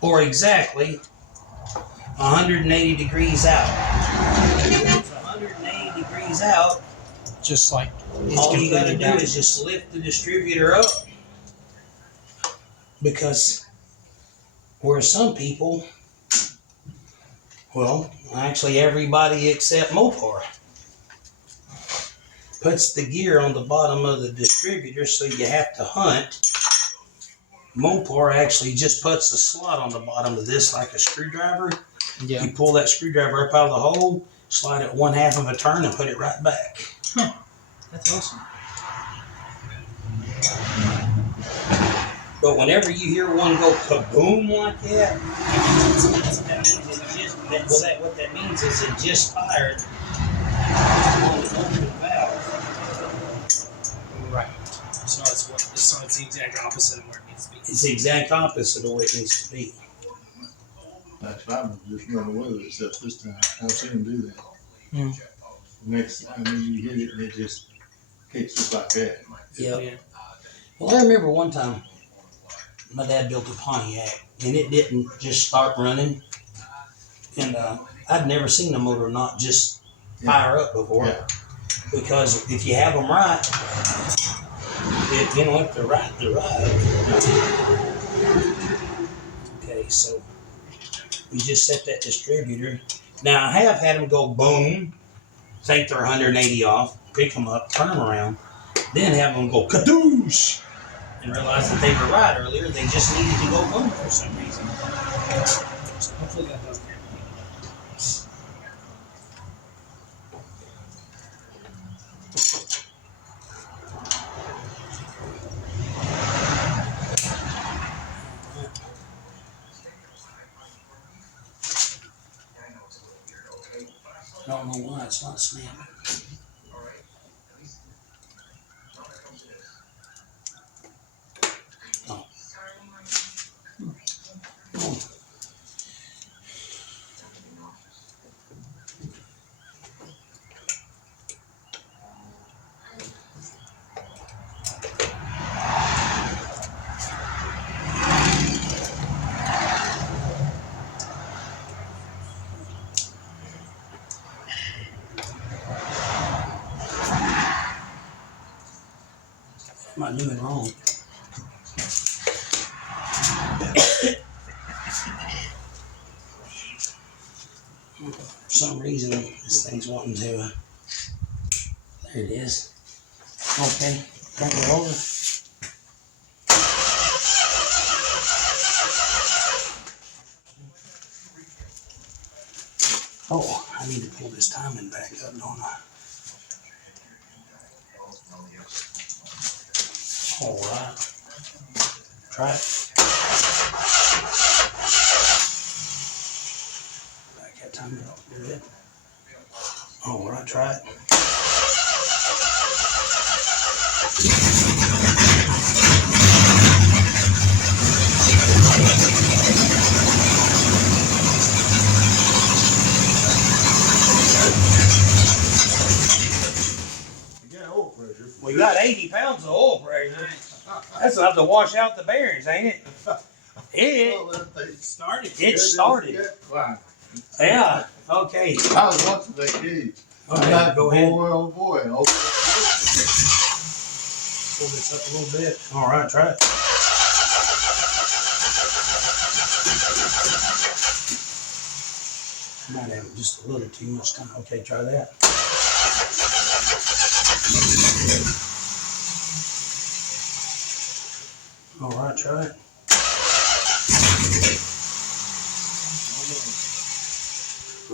or exactly 180 degrees out. If it's 180 degrees out, Just like it's all you got to completely do balanced. is just lift the distributor up. Because where some people, well, actually everybody except Mopar, puts the gear on the bottom of the distributor so you have to hunt. Mopar actually just puts a slot on the bottom of this like a screwdriver. Yeah. You pull that screwdriver up out of the hole, slide it 1/2 of a turn, and put it right back. That's awesome. But whenever you hear one go kaboom like that, what that means is it just fired on the open valve. Right. So it's the exact opposite of where it needs to be. It's the exact opposite of what it needs to be. That's right. I'm just running with it except this time. I've seen him do that. Mm. Next, you hit it and it just kicks just like that. Yep. Yeah. Well, I remember one time my dad built a Pontiac and it didn't just start running. And I'd never seen a motor not just fire up before. Yeah. Because if you have them right, if they're right, they're right. Okay, so we just set that distributor. Now I have had them go boom, think they're 180 off, pick them up, turn them around, then have them go kadoosh, and realize that they were right earlier. They just needed to go boom for some reason. So hopefully that doesn't happen. I don't know why it's not snapping. Oh. Oh. Am I doing wrong? For some reason, this thing's wanting to. There it is. Okay, turn it over. Oh, I need to pull this timing back up, don't I? All right. Try it. Back that timing up. Good. All right, try it. We got 80 pounds of oil pressure. That's enough to wash out the bearings, ain't it? It started. Yeah. Okay. I was watching that kid. Okay, go ahead. Boy, oh boy. Oh, Pull this up a little bit. All right, try it. Might have just a little too much time. Okay, try that. All right, try it.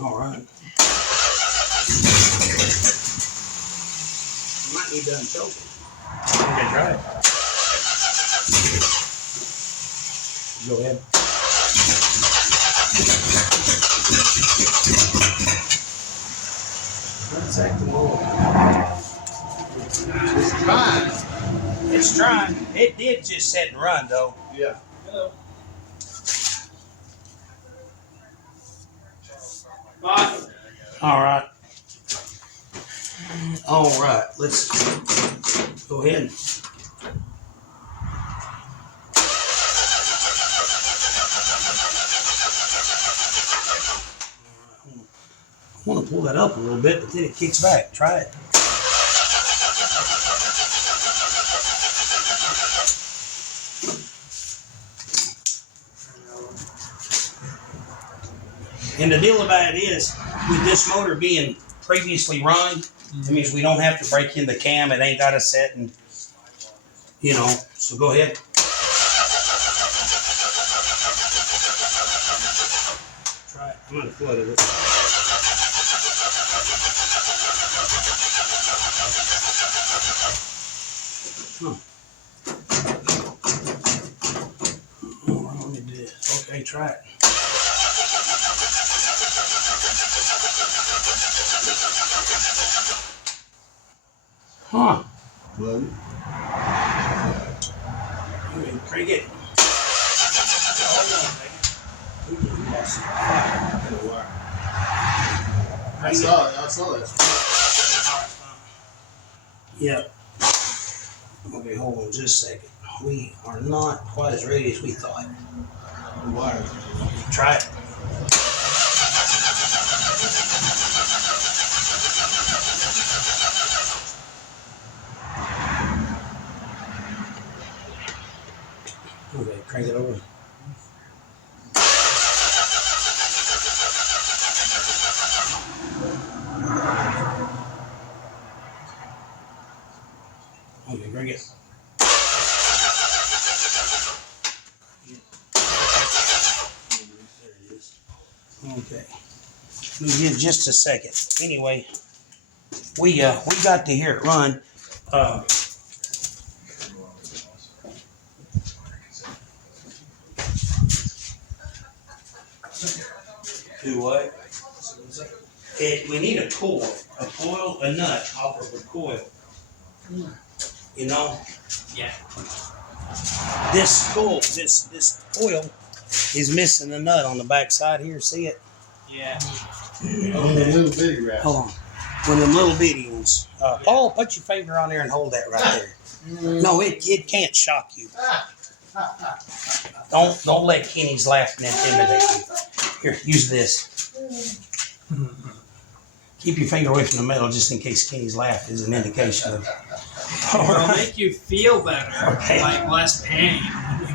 All right. You might need to unchoke it. Okay, try it. Go ahead. That's acting a little. it's fine. It's trying. It did just set and run, though. Yeah. Hello. Bye. All right. All right. Let's go ahead. I want to pull that up a little bit, but then it kicks back. Try it. And the deal about it is, with this motor being previously run, it means we don't have to break in the cam. It ain't got to set and, you know, so go ahead. Try it. I'm going to flood it. Huh. Oh, let me do this. Okay, try it. Huh. Love it. Okay, crank it. I saw that. Yep. Okay, hold on just a second. We are not quite as ready as we thought. The wire. Try it. Okay, crank it over. Okay, crank it. There it is. Okay. Let me give just a second. Anyway, we got to hear it run. Do what? We need a coil, a nut off of a coil. You know, Yeah. this coil, this coil is missing a nut on the back side here. See it? Yeah. Oh, the little bitty rat. Hold on. One of them little bitty ones. Paul, put your finger on there and hold that right there. No, it can't shock you. Don't let Kenny's laughing intimidate you. Here, use this. Keep your finger away from the metal just in case Kenny's laugh is an indication of. It'll make you feel better. Okay. Like less pain.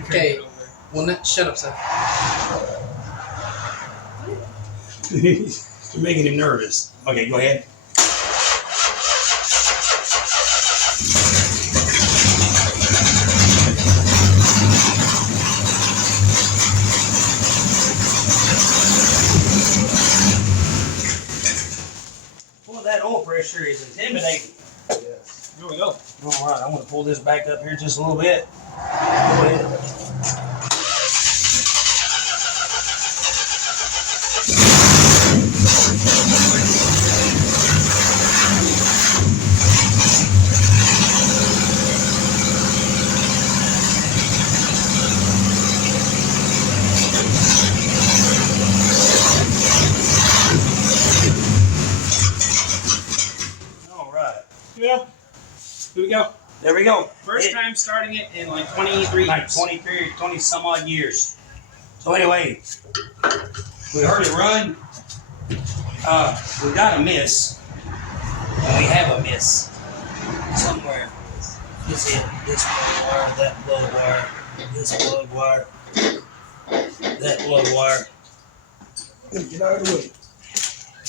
Okay. Well, shut up, Seth. You're making him nervous. Okay, go ahead. Boy, that oil pressure is intimidating. Yes. Here we go. All right, I'm going to pull this back up here just a little bit. Go ahead. All right. Yeah. Here we go. There we go. First time starting it in like 23 Like years. 20 some odd years. So anyway, we heard it run. We got a miss. And we have a miss somewhere. This is it. This plug wire, that plug wire, this plug wire, that plug wire. Get out of the way.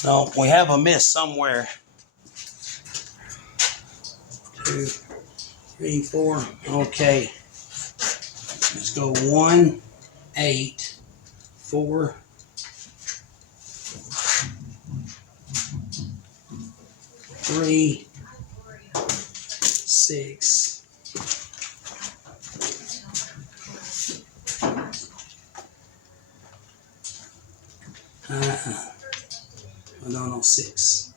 No, we have a miss somewhere. 2, 3, 4. Okay. Let's go 1, 8, 4, 3, 6. No, 6.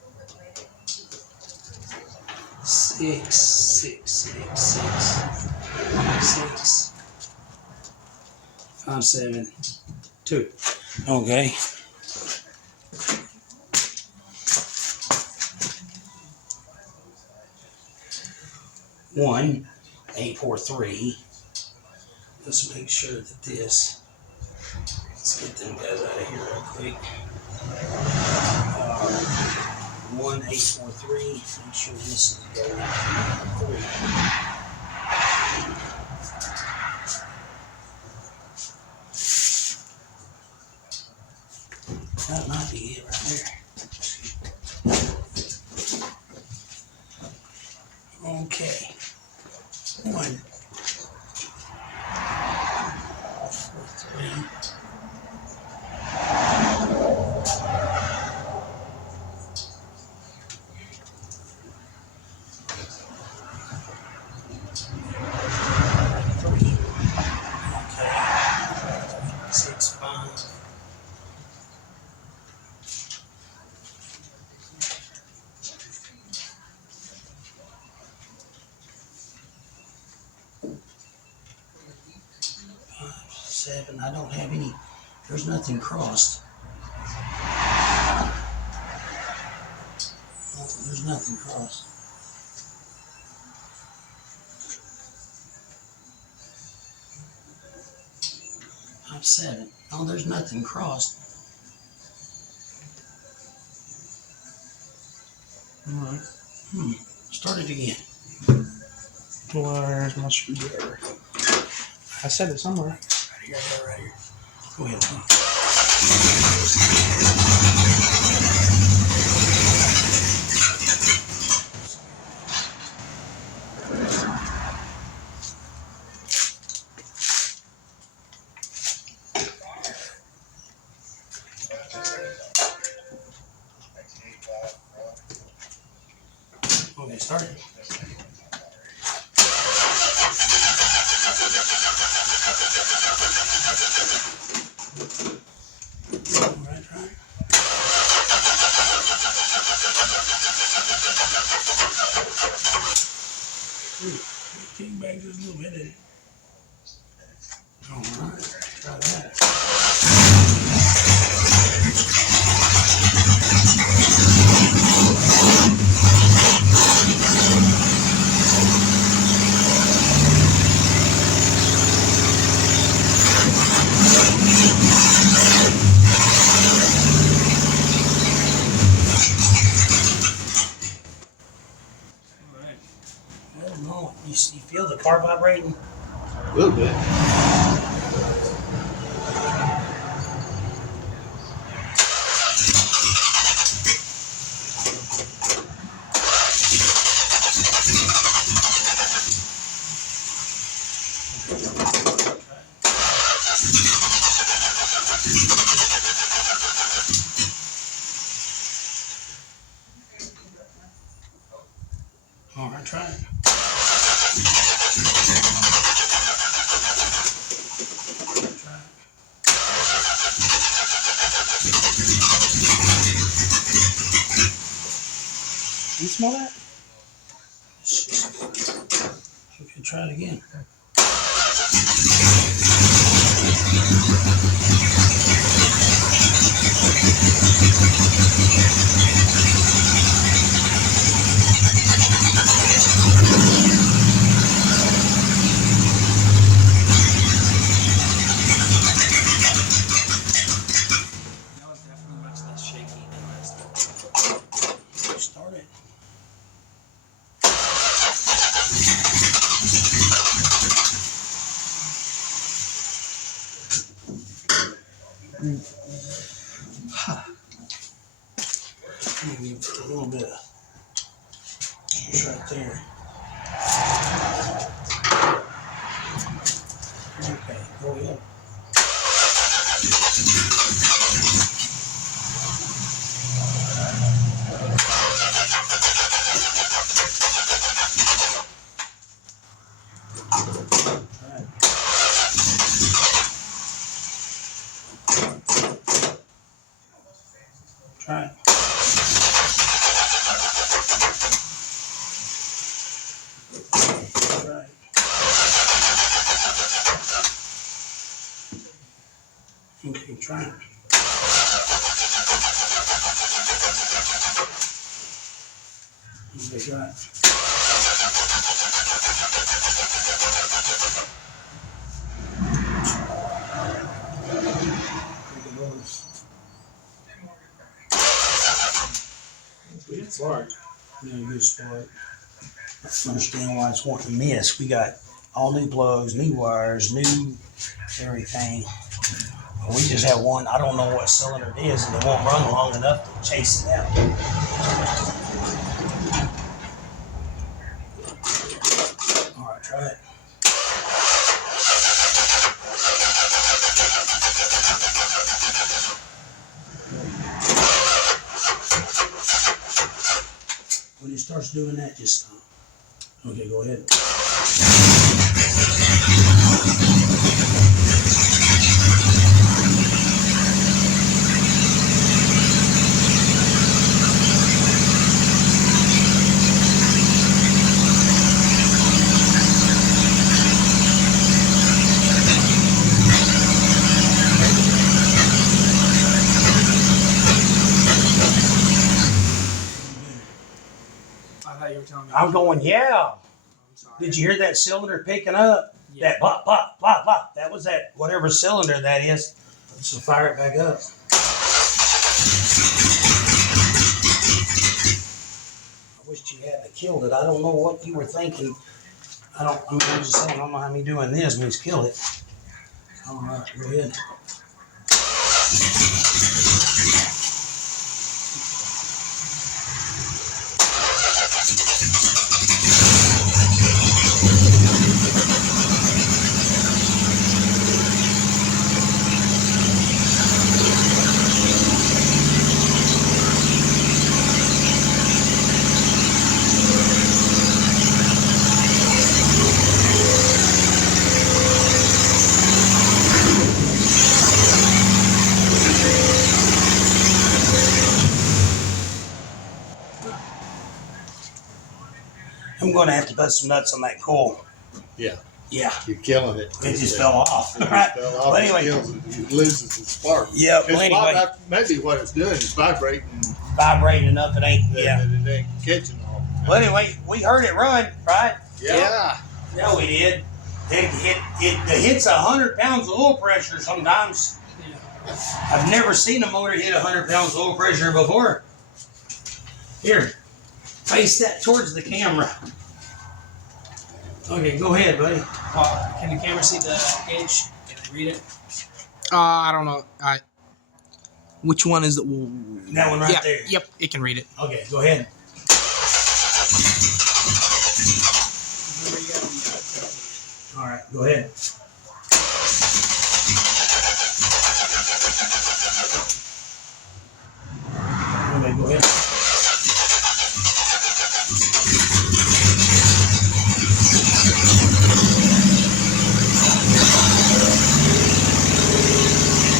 6, 6, 6, 6, 5, 7, 2. Okay. One, 8, 4, 3. Let's make sure that this. Let's get them guys out of here real quick. 1, 8, 4, 3. Make sure this is going 3. That might be it right there. Okay. 1, 4, 3. Okay. 6, 5. Seven. I don't have any. There's nothing crossed. No, there's nothing crossed. 5, 7. No, there's nothing crossed. All right. Start it again. Where's my screwdriver? I said it somewhere. Right here. Right here. Go ahead. Okay, start it. Right. Kick back just a little bit. All right, try that. I don't know. You feel the car vibrating? A little bit. All right, try it. You smell that? Okay, try it again. That was definitely much less shaky than last time. Start it. Maybe a little bit of juice right there. Okay, go ahead. Try it. Try it. Okay, try it. Okay, try it. Good start. Yeah, good start. I understand why it's wanting to miss. We got all new plugs, new wires, new everything. We just have one. I don't know what cylinder it is, and it won't run long enough to chase it out. All right, try it. When it starts doing that, just stop. Okay, go ahead. I thought you were telling me. I'm going, yeah. I'm sorry. Did you hear that cylinder picking up? Yeah. That pop, pop, pop, pop. That was that, whatever cylinder that is. So fire it back up. I wished you hadn't killed it. I don't know what you were thinking. I'm just saying, I don't know how me doing this means kill it. All right, go ahead. I'm going to have to put some nuts on that coil. Yeah. Yeah, You're killing it. it just fell off. It just Right. fell off. But anyway, It loses its spark. yeah, well, It's anyway, maybe what it's doing is vibrating. vibrating enough it ain't. That Yeah. it ain't catching all. Well, anyway, we heard it run, right? Yeah. Yeah, we did. It hits 100 pounds of oil pressure sometimes. I've never seen a motor hit 100 pounds of oil pressure before. Here, face that towards the camera. Okay, go ahead, buddy. Can the camera see the gauge? Can they read it? I don't know. Which one is the? That one right yeah, there. Yep, it can read it. Okay, go ahead. All right, go ahead.